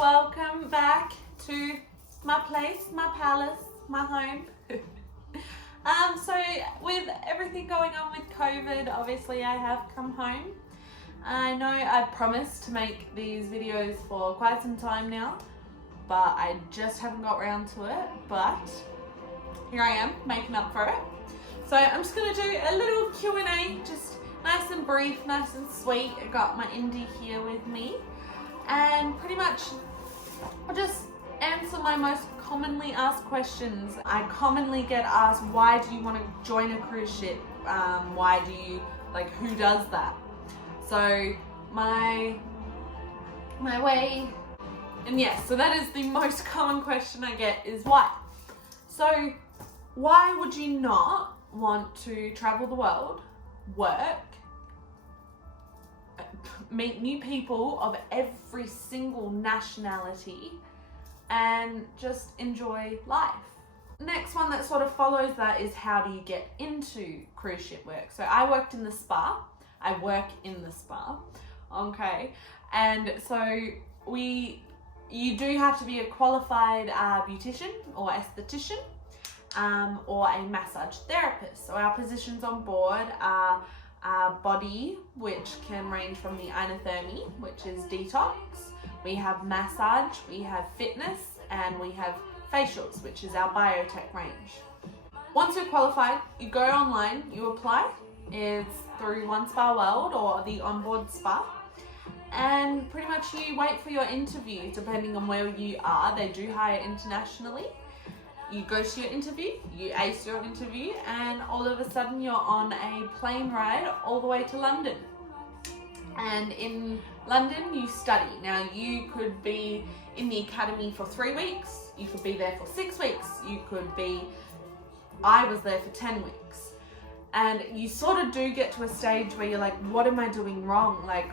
welcome back to my place, my palace, my home. So with everything going on with COVID, obviously I have come home. I know I've promised to make these videos for quite some time now, but I just haven't got around to it, but here I am making up for it. So I'm just going to do a little Q&A, just nice and brief, nice and sweet. I got my Indy here with me, and pretty much I'll just answer my most commonly asked questions. I commonly get asked, why do you want to join a cruise ship? Why do you, who does that? So my way, and yes, so that is the most common question I get, is why. So why would you not want to travel the world, work, meet new people of every single nationality, and just enjoy life? Next one that sort of follows that is, how do you get into cruise ship work? So I work in the spa, okay, and so you do have to be a qualified beautician or esthetician, or a massage therapist. So our positions on board are body, which can range from the anathermy, which is detox. We have massage, we have fitness, and we have facials, which is our biotech range. Once you're qualified, you go online, you apply. It's through One Spa World or the Onboard Spa. And pretty much you wait for your interview, depending on where you are. They do hire internationally. You go to your interview, you ace your interview, and all of a sudden you're on a plane ride all the way to London. And in London you study. Now you could be in the academy for 3 weeks, you could be there for 6 weeks, I was there for 10 weeks. And you sort of do get to a stage where you're like, what am I doing wrong? Like,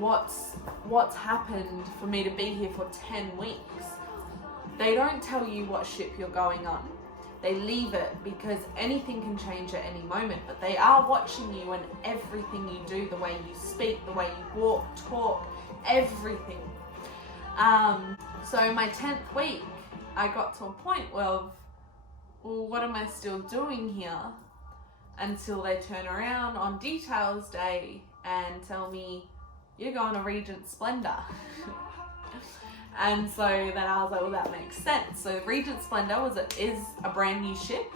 what's happened for me to be here for 10 weeks? They don't tell you what ship you're going on. They leave it because anything can change at any moment, but they are watching you and everything you do, the way you speak, the way you walk, talk, everything. So my 10th week, I got to a point where, well, what am I still doing here? Until they turn around on details day and tell me, you're going to Regent Splendor. And so then I was like, well, that makes sense. So Regent Splendor is a brand new ship.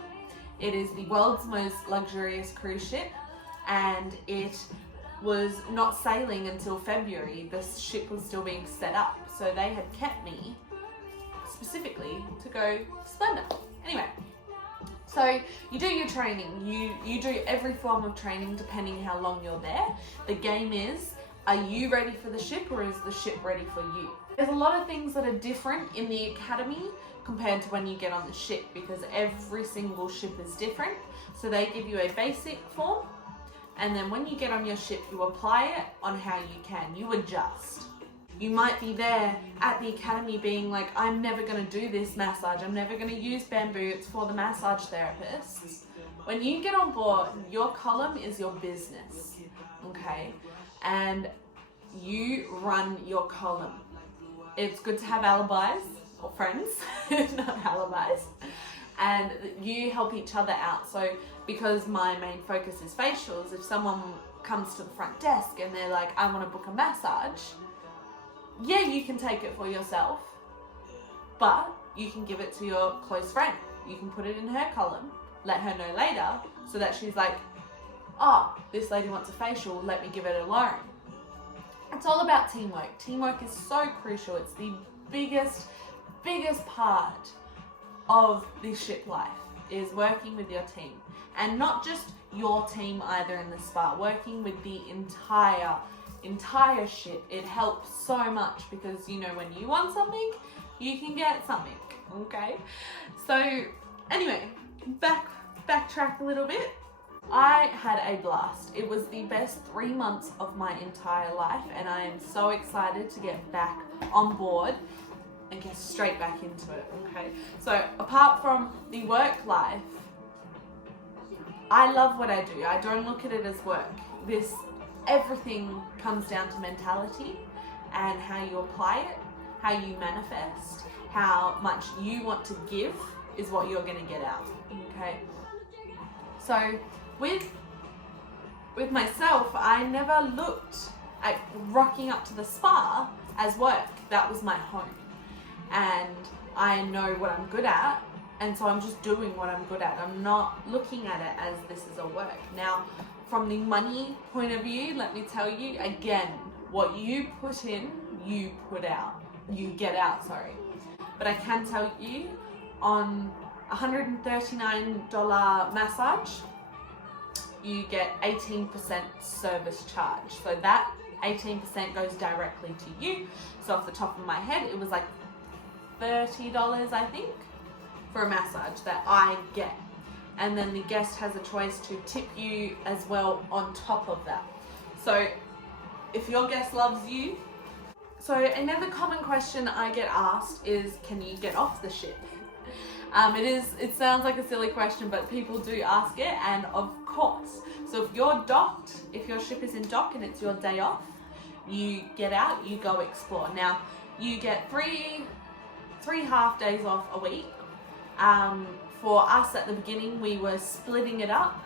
It is the world's most luxurious cruise ship, and it was not sailing until February. The ship was still being set up. So they had kept me specifically to go to Splendor. Anyway, so you do your training. You do every form of training depending how long you're there. The game is, are you ready for the ship, or is the ship ready for you? There's a lot of things that are different in the academy compared to when you get on the ship, because every single ship is different. So they give you a basic form, and then when you get on your ship, you apply it on how you can. You adjust. You might be there at the academy being like, I'm never going to do this massage. I'm never going to use bamboo. It's for the massage therapists. When you get on board, your column is your business, okay? And you run your column. It's good to have alibis, or friends, not alibis, and you help each other out. So because my main focus is facials, if someone comes to the front desk and they're like, I want to book a massage, yeah, you can take it for yourself, but you can give it to your close friend. You can put it in her column, let her know later, so that she's like, oh, this lady wants a facial, let me give it a loan. It's all about teamwork. Teamwork is so crucial. It's the biggest part of this ship life, is working with your team. And not just your team either in the spa, working with the entire ship. It helps so much because, when you want something, you can get something, okay? So anyway, backtrack a little bit. I had a blast. It was the best 3 months of my entire life, and I am so excited to get back on board and get straight back into it, okay? So apart from the work life, I love what I do. I don't look at it as work. Everything comes down to mentality and how you apply it. how you manifest, how much you want to give is what you're going to get out. Okay. So with myself, I never looked at rocking up to the spa as work. That was my home. And I know what I'm good at. And so I'm just doing what I'm good at. I'm not looking at it as this is a work. Now, from the money point of view, let me tell you, again, what you put in, you put out. You get out, sorry. But I can tell you, on $139 massage, you get 18% service charge. So that 18% goes directly to you. So off the top of my head, it was like $30, I think, for a massage that I get. And then the guest has a choice to tip you as well on top of that. So if your guest loves you. So another common question I get asked is, can you get off the ship? It sounds like a silly question, but people do ask it, and of course. So if you're docked, if your ship is in dock and it's your day off, you get out, you go explore. Now, you get three half days off a week. For us at the beginning, we were splitting it up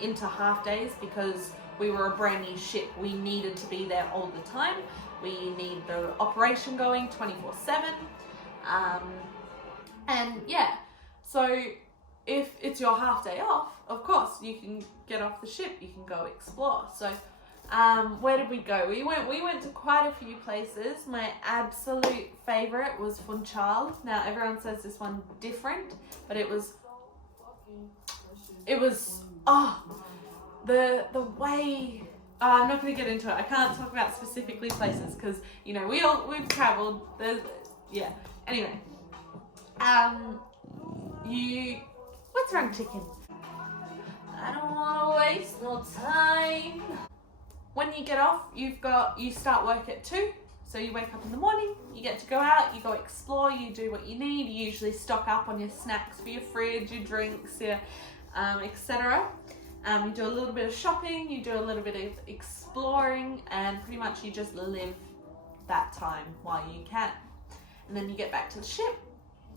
into half days because we were a brand new ship. We needed to be there all the time. We need the operation going 24/7. And yeah, so if it's your half day off, of course, you can get off the ship, you can go explore. So where did we go? We went to quite a few places. My absolute favorite was Funchal. Now everyone says this one different, but it was the way. I'm not going to get into it. I can't talk about specifically places because, you know, we've traveled. Yeah. Anyway, what's wrong, chicken? I don't want to waste no time. When you get off, you start work at 2. So you wake up in the morning, you get to go out, you go explore, you do what you need. You usually stock up on your snacks for your fridge, your drinks, your etc. You do a little bit of shopping, you do a little bit of exploring, and pretty much you just live that time while you can. And then you get back to the ship,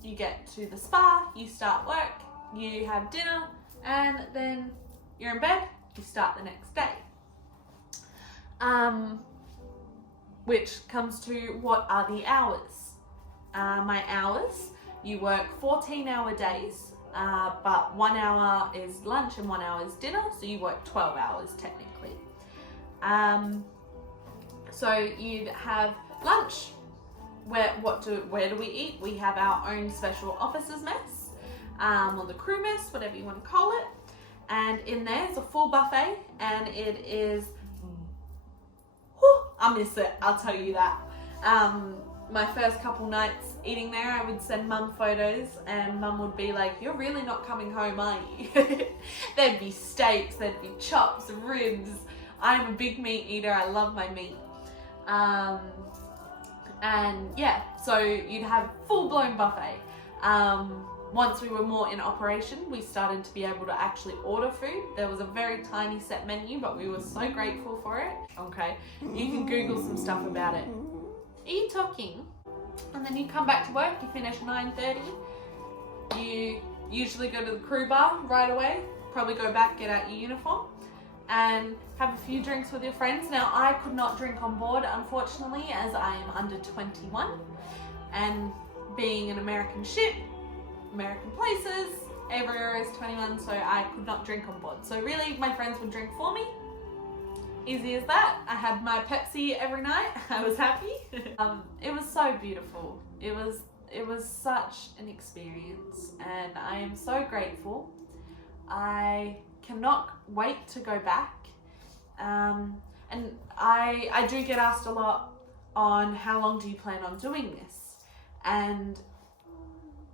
you get to the spa, you start work, you have dinner, and then you're in bed, you start the next day. Which comes to what are the hours? My hours, you work 14-hour days. But 1 hour is lunch and 1 hour is dinner, so you work 12 hours technically. So you'd have lunch. Where do we eat? We have our own special officers mess, or the crew mess, whatever you want to call it. And in there is a full buffet, and it is, I miss it, I'll tell you that. My first couple nights eating there, I would send mum photos, and mum would be like, you're really not coming home, are you? There'd be steaks, there'd be chops, ribs. I'm a big meat eater, I love my meat. And yeah, so you'd have full-blown buffet. Once we were more in operation, we started to be able to actually order food. There was a very tiny set menu, but we were so grateful for it. Okay, you can Google some stuff about it. Are you talking? And then you come back to work, you finish 9:30. You usually go to the crew bar right away, probably go back, get out your uniform, and have a few drinks with your friends. Now, I could not drink on board, unfortunately, as I am under 21. And being an American ship, American places, everywhere is 21, so I could not drink on board. So really, my friends would drink for me. Easy as that. I had my Pepsi every night. I was happy. It was so beautiful. It was such an experience, and I am so grateful. I cannot wait to go back. And I do get asked a lot on how long do you plan on doing this? And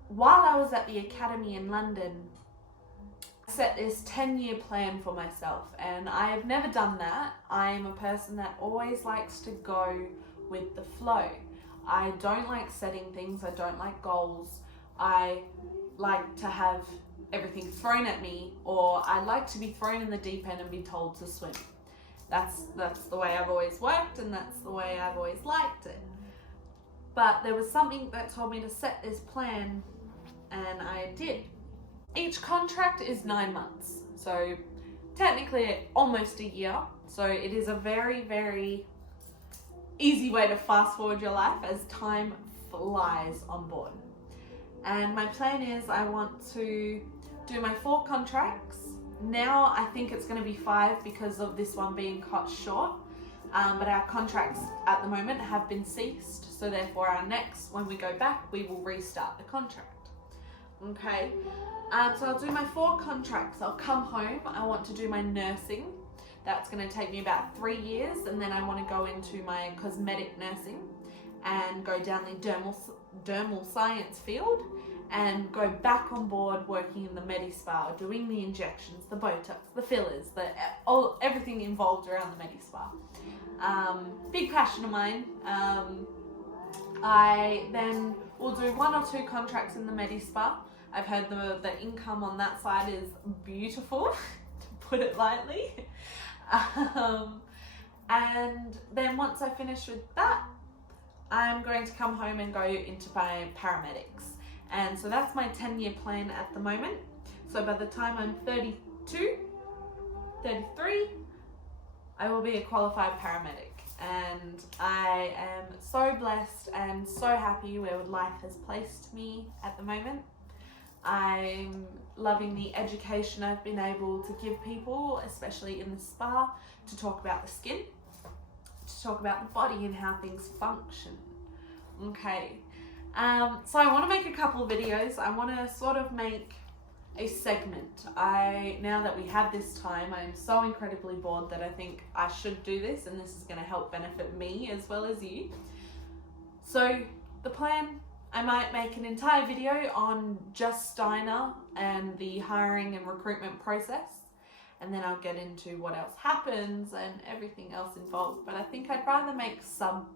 while I was at the academy in London, I set this 10-year plan for myself, and I have never done that. I am a person that always likes to go with the flow. I don't like setting things, I don't like goals. I like to have everything thrown at me, or I like to be thrown in the deep end and be told to swim. That's the way I've always worked, and that's the way I've always liked it. but there was something that told me to set this plan, and I did. Each contract is 9 months, so technically almost a year. So it is a very, very easy way to fast forward your life as time flies on board. And my plan is I want to do my 4 contracts. Now I think it's going to be 5 because of this one being cut short. But our contracts at the moment have been ceased. So therefore our next, when we go back, we will restart the contract. Okay. So I'll do my 4 contracts. I'll come home. I want to do my nursing. That's going to take me about 3 years. And then I want to go into my cosmetic nursing and go down the dermal science field and go back on board working in the Medi-Spa, doing the injections, the Botox, the fillers, everything involved around the Medi-Spa. Big passion of mine. I then will do 1 or 2 contracts in the Medi-Spa. I've heard the income on that side is beautiful, to put it lightly. And then once I finish with that, I'm going to come home and go into my paramedics. And so that's my 10-year plan at the moment. So by the time I'm 32, 33, I will be a qualified paramedic. And I am so blessed and so happy where life has placed me at the moment. I'm loving the education I've been able to give people, especially in the spa, to talk about the skin, to talk about the body and how things function. Okay, so I want to make a couple of videos. I want to sort of make a segment. Now that we have this time, I'm so incredibly bored that I think I should do this, and this is going to help benefit me as well as you. So the plan, I might make an entire video on just Steiner and the hiring and recruitment process, and then I'll get into what else happens and everything else involved. But I think I'd rather make sub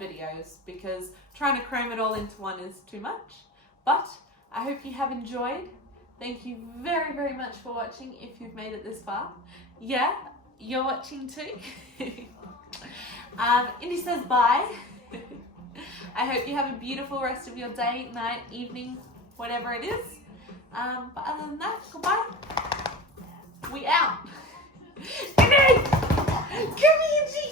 videos because trying to cram it all into one is too much. But I hope you have enjoyed. Thank you very, very much for watching if you've made it this far. Yeah, you're watching too. Indy says bye. I hope you have a beautiful rest of your day, night, evening, whatever it is. But other than that, goodbye. We out. Indy! Come here, Gigi!